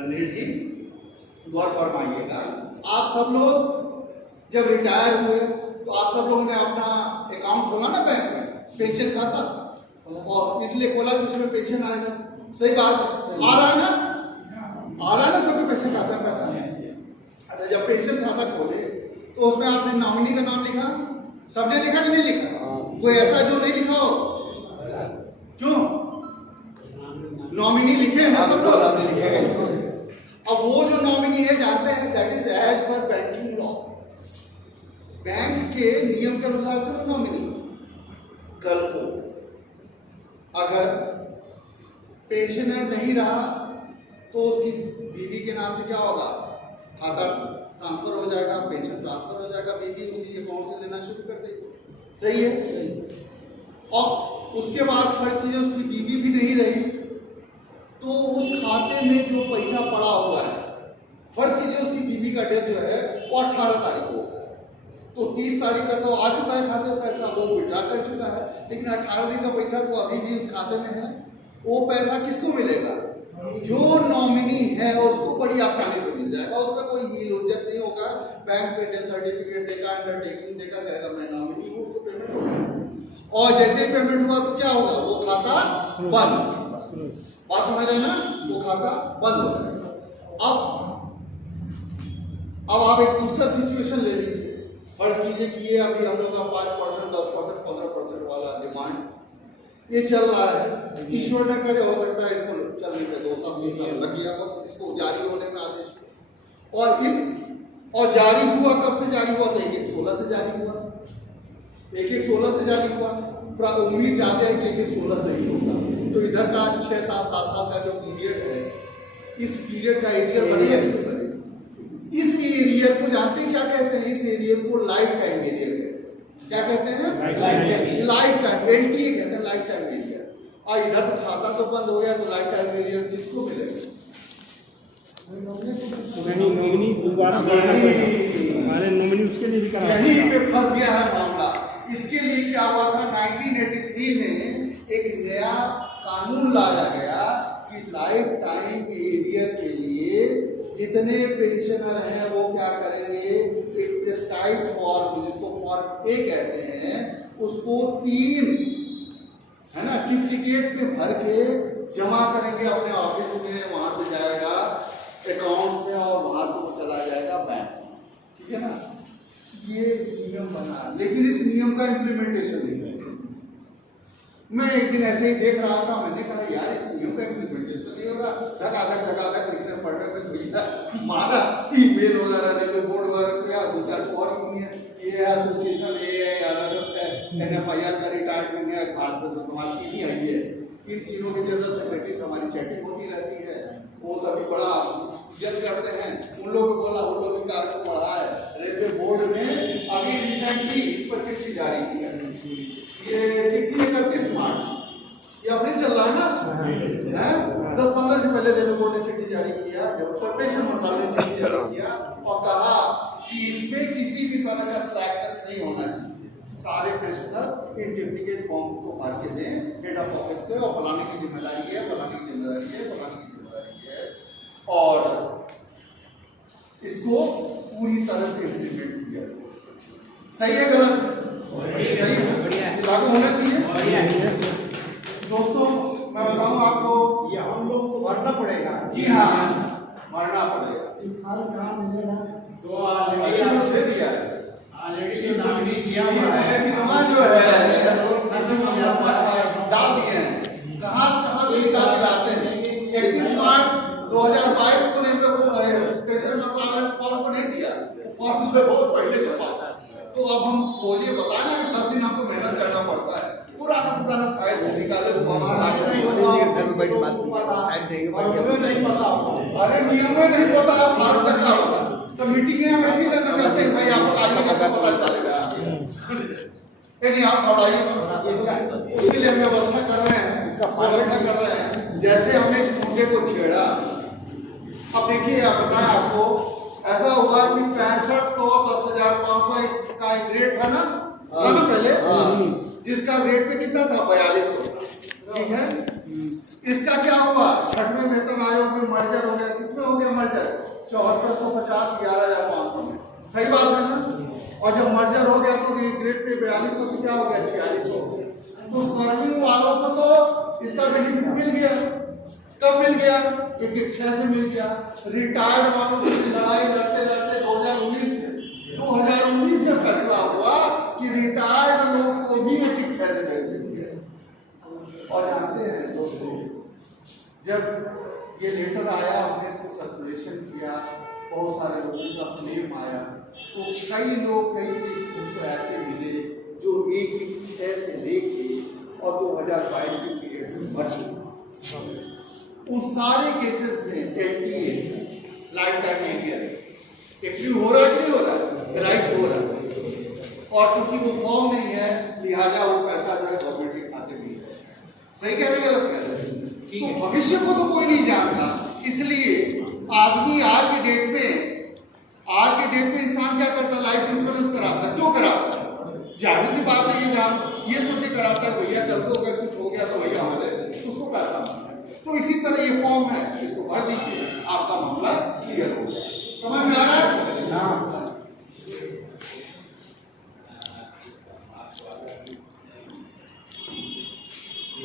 रणधीर जी गौर फरमाइएगा, आप सब लोग जब रिटायर हुए तो आप सब लोगों ने अपना अकाउंट खोला ना बैंक में, पेंशन खाता, और इसलिए खोला कि उसमें पेंशन आएगा। सही बात है, आ रहा है ना, आ रहा है ना सबके पेंशन खाता में पैसा। अच्छा, जब पेंशन खाता खोले तो उसमें आपने नॉमिनी का नाम लिखा, सबने लिखा कि नहीं लिखा? कोई ऐसा जो नहीं लिखा हो? क्यों? नॉमिनी लिखे हैं ना सब लोग। अब वो जो नॉमिनी है जानते हैं, that is as per banking law, bank के नियम के अनुसार सिर्फ नॉमिनी। कल को अगर पेंशनर नहीं रहा तो उसकी बीवी के नाम से क्या होगा, खाता ट्रांसफर हो जाएगा, पेंशन ट्रांसफर हो जाएगा, बीवी उसी अकाउंट से लेना शुरू कर देगी। सही है, सही। और उसके बाद फर्स्ट चीज उसकी बीवी भी नहीं रही तो उस खाते में जो पैसा पड़ा हुआ है, फर्ज कीजिए उसकी बीवी का डेथ जो है वो 18 तारीख को होगा, तो 30 तारीख का तो आ चुका है खाते में पैसा, वो विड्रा कर चुका है, लेकिन 18 दिन का पैसा तो अभी भी उस खाते में है। वो पैसा किसको मिलेगा? जो नॉमिनी है उसको बड़ी आसानी से मिल जाएगा, उसमें कोई हील उज्जत नहीं होगा। बैंक पे डेथ सर्टिफिकेट देगा, अंडरटेकिंग देगा, कहेगा मैं नॉमिनी हूँ, उसको पेमेंट हो जाएगा। और जैसे ही पेमेंट हुआ तो क्या होगा, वो खाता बंद। बात समझ रहे हैं ना, वो खाता बंद हो जाएगा। अब आप एक दूसरा सिचुएशन ले लीजिए, फर्ज कीजिए कि ये अभी हम लोग का 5%, 10%, 15% वाला डिमांड ये चल रहा है, ईश्वर न करे हो सकता है इसको चलने में 2 साल 3 साल लग गया, इसको जारी होने में आदेश, और जारी हुआ कब से जारी हुआ? तो 1/1/16 से जारी हुआ, 1/1/16 से जारी हुआ। उम्मीद चाहते हैं कि 1/1/16 से ही होगा, तो इधर का 6 साल 7 साल का जो पीरियड है, इस पीरियड का एरियर बढ़ेगा नहीं बढ़ेगा? इस एरियर को जानते हैं क्या कहते हैं? इस एरियर को लाइफ टाइम एरियर कहते हैं। क्या कहते हैं? लाइफ टाइम, एनटीए कहते हैं, लाइफ टाइम एरियर। और इधर तो खाता तो बंद हो गया, तो लाइफ टाइम एरियर किसको मिलेगा? नॉमिनी दोबारा हमारे नॉमिनी उसके लिए भी करा, यहीं पे फंस गया है मामला। इसके लिए क्या हुआ था, 1983 में एक नया कानून लाया गया कि लाइफ टाइम एरियर के लिए जितने पेंशनर हैं वो क्या करेंगे, एक प्रेस्क्राइब फॉर्म, जिसको फॉर्म ए कहते हैं, उसको 3 है ना टिकट में भर के जमा करेंगे अपने ऑफिस में, वहां से जाएगा अकाउंट में और वहां से वो चला जाएगा बैंक, ठीक है ना। ये नियम बना, लेकिन इस नियम का इम्प्लीमेंटेशन नहीं है। मैं एक दिन ऐसे ही देख रहा था, मैंने कहा यार इस नियम का इम्प्लीमेंटेशन नहीं हो रहा, धकाधक लिखने पढ़ने में भैया मारा ईमेल वगैरह ने जो बोर्ड वगैरह किया, 2-4 और यूनियन, ये एसोसिएशन है, NFIR का रिटायरमेंट है, खास पर समाज की भी आई है, इन तीनों की जनरल सेक्रेटरी हमारी चैटिंग होती रहती है, वो सभी बड़ा इज्जत करते हैं। उन लोगों को बोला, उन लोगों ने कार्य पढ़ा है, रेलवे बोर्ड ने अभी रिसेंटली इस पर चिट्ठी जारी की है, ये चिट्ठी 31 मार्च, ये अप्रैल चल रहा है ना, 10-15 दिन पहले रेलवे बोर्ड ने चिट्ठी जारी किया, पेंशन मंत्रालय ने चिट्ठी जारी किया और कहा कि इसमें किसी भी तरह का स्लैकनेस नहीं होना चाहिए, सारे पेंशनर इन डुप्लीकेट फॉर्म को भर के दें हेड ऑफ ऑफिस से, और फलाने की जिम्मेदारी है, फलाने की जिम्मेदारी है, फलाने की जिम्मेदारी है, और इसको पूरी तरह से इम्प्लीमेंट किया। सही है गलत है? सही है, लागू होना चाहिए। दोस्तों मैं बताऊं आपको, ये हम लोग को भरना पड़ेगा। जी हाँ, भरना पड़ेगा। तो दे दिया है ऑलरेडी, जो नामिनी किया हुआ है, जो है डाल दिए हैं, कहाँ से निकाल के लाते हैं। 31 मार्च 2022 को इन लोगों को पेंशन मंत्रालय ने फॉर्म को नहीं दिया, फॉर्म से बहुत पहले छपा, तो अब हम खोलिए बताना कि 10 दिन हमको मेहनत करना पड़ता है, पुराना फाइल से निकाले तो नहीं पता, अरे नियम में नहीं पता, भारत का क्या होगा, तो मीटिंग हम ऐसी लेना करते हैं, भाई आपको आगे का पता चलेगा, नहीं आप घबराइए, उसके लिए हम व्यवस्था कर रहे हैं, जैसे हमने इस मुद्दे को छेड़ा। अब देखिए, आप बताएं आपको, ऐसा हुआ कि 6500 10,500 का एक रेट था ना पहले, जिसका रेट पे कितना था, 4200, ठीक है। इसका क्या हुआ, 6वें वेतन आयोग में मर्जर हो गया, किसमें हो 4500 से क्या हो गया 4600। तो सर्विंग वालों को तो इसका बेनिफिट मिल गया। कब मिल गया? 1/6 से मिल गया। रिटायर्ड वालों की लड़ाई लड़ते लड़ते 2019 में फैसला हुआ कि रिटायर्ड लोग को भी 1/6 से मिलेंगे। और जानते हैं दोस्तों, जब ये लेटर आया, हमने इसको सर्कुलेशन किया, बहुत सारे लोगों का क्लेम आया, तो कई लोग कई किस्म को ऐसे मिले जो 1/6 से लेके और 2022 के पीरियड में मर चुके। उन सारे केसेस में LTA life time arrear active हो रहा है कि नहीं हो रहा है? राइट हो रहा है। और चूंकि वो फॉर्म नहीं है, लिहाजा वो पैसा जो है गवर्नमेंट के खाते में है। सही कह रहे, गलत कह रहे? तो भविष्य को तो कोई नहीं जानता, इसलिए आदमी आज के डेट में इंसान क्या करता है? लाइफ इंश्योरेंस कराता है। क्यों कराता है? जाहिर सी बात है, ये सोच के कराता है भैया कल को अगर कुछ हो गया तो भैया हमारे उसको पैसा मिलता है। तो इसी तरह ये फॉर्म है, इसको भर दीजिए, आपका मामला क्लियर हो गया। समझ में आ रहा है? हाँ।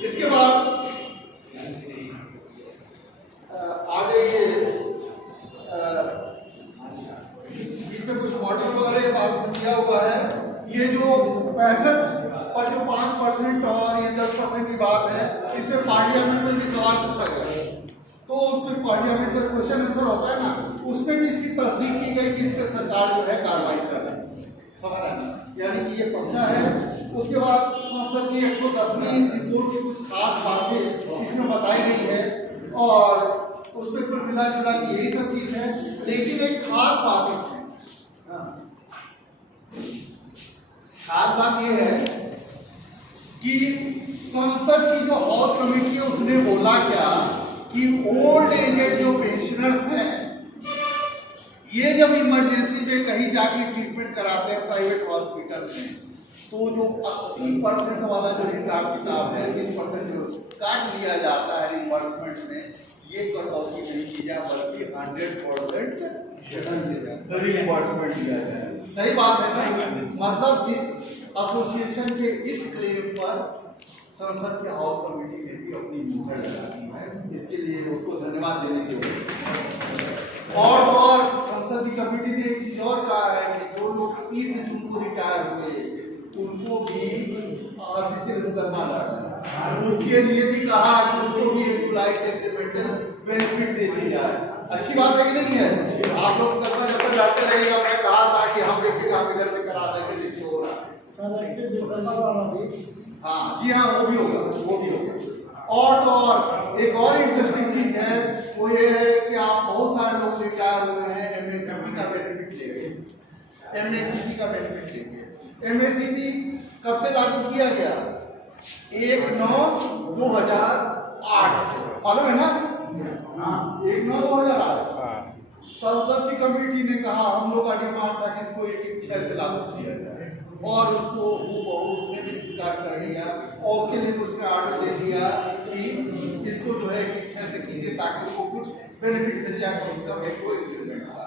इसके बाद आ जाइए, इसमें कुछ मॉडल वगैरह बात किया हुआ है। ये जो 65 और जो 5% और ये 10% की बात है, इसमें पार्लियामेंट में भी सवाल पूछा गया। तो उसमें पार्लियामेंट में क्वेश्चन आंसर होता है ना, उसमें भी इसकी तस्दीक की गई कि इस पर सरकार जो है कार्रवाई कर रही है। समझ रहे हैं? यानी कि ये पक्का है। उसके बाद संसद की 110वीं रिपोर्ट की कुछ खास बातें इसमें बताई गई है और उसमें कुल मिला जुला के यही सब चीज है। लेकिन एक खास बात इसमें, खास बात यह है कि संसद की जो हाउस कमेटी है उसने बोला क्या कि ओल्ड एजेड जो पेंशनर्स हैं, ये जब इमरजेंसी में कहीं जाके ट्रीटमेंट कराते हैं प्राइवेट हॉस्पिटल में, तो जो 80% वाला जो हिसाब किताब है, 20% जो काट लिया जाता है रिम्बर्समेंट में, ये कटौती नहीं की जाए बल्कि 100% रिम्बर्समेंट दिया जाए। सही बात है ना? मतलब इस एसोसिएशन के इस क्लेम पर संसद के हाउस कमेटी ने भी अपनी मुहर लगाई है। इसके लिए उसको धन्यवाद देने के लिए। और संसद की कमेटी ने एक चीज और कहा है कि जो लोग 30 जून को रिटायर हुए उनको भी जिससे मुकदमा लड़ा है, उसके लिए भी कहा कि उसको भी 1 जुलाई से इंक्रीमेंटल बेनिफिट दे दी जाए। अच्छी बात है कि नहीं है? आप लोग करना जब तक जाते रहेगा, मैं कहा था कि हम देखेंगे आप इधर से करा देंगे, देखिए हो रहा है। हाँ जी हाँ, वो भी होगा, वो भी होगा। और तो और एक और इंटरेस्टिंग चीज है, वो ये है कि आप बहुत सारे लोग रिटायर हुए हैं, MACP का बेनिफिट ले गए, MACP का बेनिफिट लेंगे। MACP कब से लागू किया गया? 1/9/2008, मालूम है ना? हाँ, 1/9/2008। संसद की कमेटी ने कहा, हम लोग का डिमांड था कि इसको 1/6 से लागू किया जाए, और उसको उसने भी स्वीकार कर लिया और उसके लिए उसने ऑर्डर दे दिया कि इसको जो है 1/6 से कीजिए ताकि उसको कुछ बेनिफिट मिल जाए, उसका कोई इंक्रीमेंट था।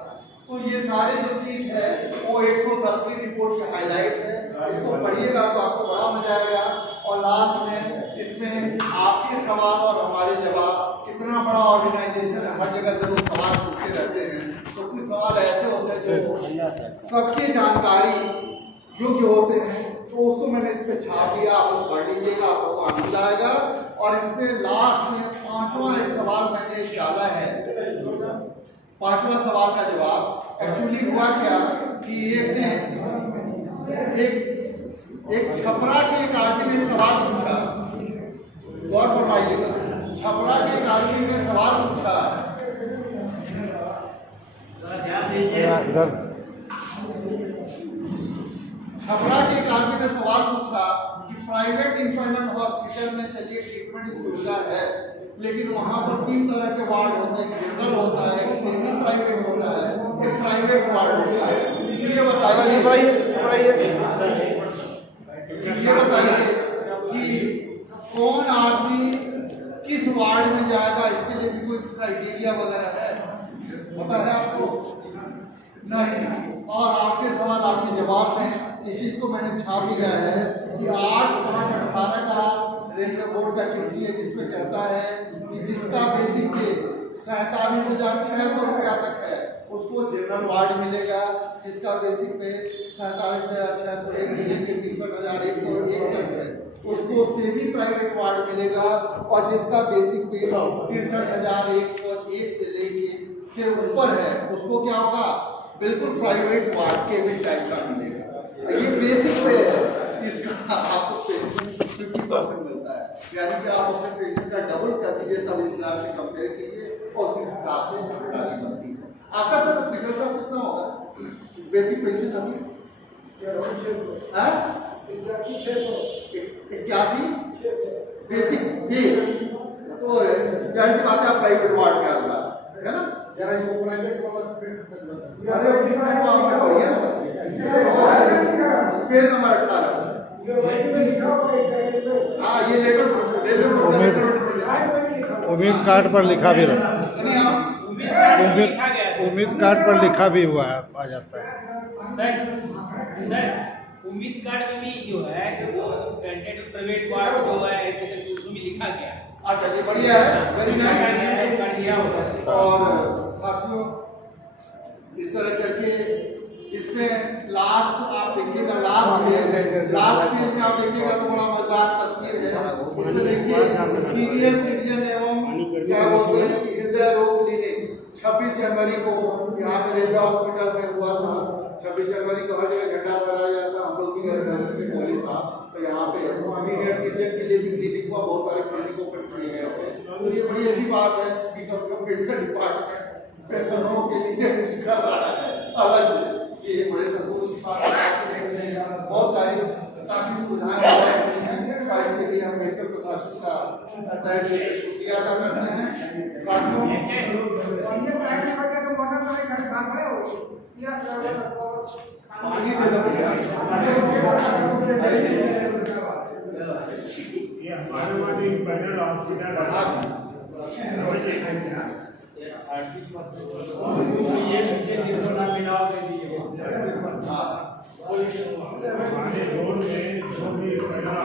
तो ये सारे जो चीज है वो 110वीं रिपोर्ट के हाईलाइट है। इसको पढ़िएगा तो आपको बड़ा मजा आएगा। और लास्ट में इसमें आपके सवाल और हमारे जवाब, इतना बड़ा ऑर्गेनाइजेशन है, हर जगह से लोग सवाल पूछते रहते हैं, तो कुछ सवाल ऐसे होते हैं जो सबकी जानकारी योग्य होते हैं, तो उसको मैंने इस पे छाप दिया। आप लोग पढ़ लीजिएगा, आपको आनंद आएगा। और इसमें लास्ट में 5वां एक सवाल मैंने डाला है। 5वां सवाल का जवाब एक्चुअली हुआ क्या कि एक छपरा के एक आदमी ने सवाल पूछा, गौर फरमाइएगा, छपरा के एक आदमी ने सवाल पूछा, छपरा के एक आदमी ने सवाल पूछा कि प्राइवेट इंफर्नल हॉस्पिटल में चलिए ट्रीटमेंट की सुविधा है, लेकिन वहाँ पर 3 तरह के वार्ड होते हैं, जनरल होता है, एक सेमी प्राइवेट होता है, एक प्राइवेट वार्ड होता है। ये बताइए कि कौन आदमी किस वार्ड में जाएगा, इसके लिए भी कोई क्राइटेरिया वगैरह है? पता है आपको? नहीं। और आपके सवाल आपके जवाब में इस चीज को मैंने छाप लिया है कि 8/5/18 का रेलवे बोर्ड का चिट्ठी है, जिसमें कहता है कि जिसका बेसिक पे 47,600 रुपया तक है उसको जनरल वार्ड मिलेगा, जिसका बेसिक पे 47,601 से लेकर 63,101 तक है उसको सेमी प्राइवेट वार्ड मिलेगा, और जिसका बेसिक पे 63,101 से लेके से ऊपर है उसको क्या होगा, बिल्कुल प्राइवेट वार्ड के भी टाइप का मिलेगा। ये बेसिक पे है, इसका आपको पेंशन 50% मिलता है, यानी कि आप अपने पेंशन का डबल कर दीजिए, तब इस हिसाब से कंपेयर कीजिए और उस हिसाब से निकाली बनती है। आपका सर फिगर सब कितना होगा बेसिक पेंशन अभी? 81 बेसिक पे, तो जाहिर सी बात है आप प्राइवेट वार्ड का होगा, है ना? अरे बढ़िया पेज नंबर 18। हाँ ये लेटर उम्मीद कार्ड पर लिखा भी रहा, उम्मीद कार्ड पर लिखा भी हुआ है, आ जाता है। सर उम्मीद कार्ड में भी जो है कि वो कैंडिडेट प्राइवेट वार्ड जो है ऐसे करके उसमें भी लिखा गया। अच्छा ये बढ़िया है, वेरी नाइस। और साथियों इस तरह करके इसमें लास्ट आप देखिएगा, लास्ट पेज में आप देखिएगा तो बड़ा मजेदार तस्वीर है। इसमें देखिए सीनियर सिटीजन एवं क्या बोलते हैं कि हृदय रोग क्लिनिक 26 जनवरी को यहाँ पे रेलवे हॉस्पिटल में हुआ था। 26 जनवरी को हर जगह झंडा फहराया जाता, हम लोग भी गए थे कोहली साहब, तो यहाँ पे सीनियर सिटीजन के लिए भी क्लिनिक हुआ, बहुत सारे क्लिनिक ओपन किए गए थे। तो ये बड़ी अच्छी बात है कि कम से कम मेडिकल डिपार्टमेंट पेशेंटों के लिए कुछ कर रहा है अलग से, ये बड़े संतोष की बात है। बहुत सारी काफी सुविधाएं हैं, और इसके लिए हम मेडिकल प्रशासन का तहे दिल से शुक्रिया अदा करते हैं। साथियों पानी दे दो भैया, ये हमारे वहाँ भी पैनल हॉस्पिटल हाँ हमारे रोड में जो भी पैनल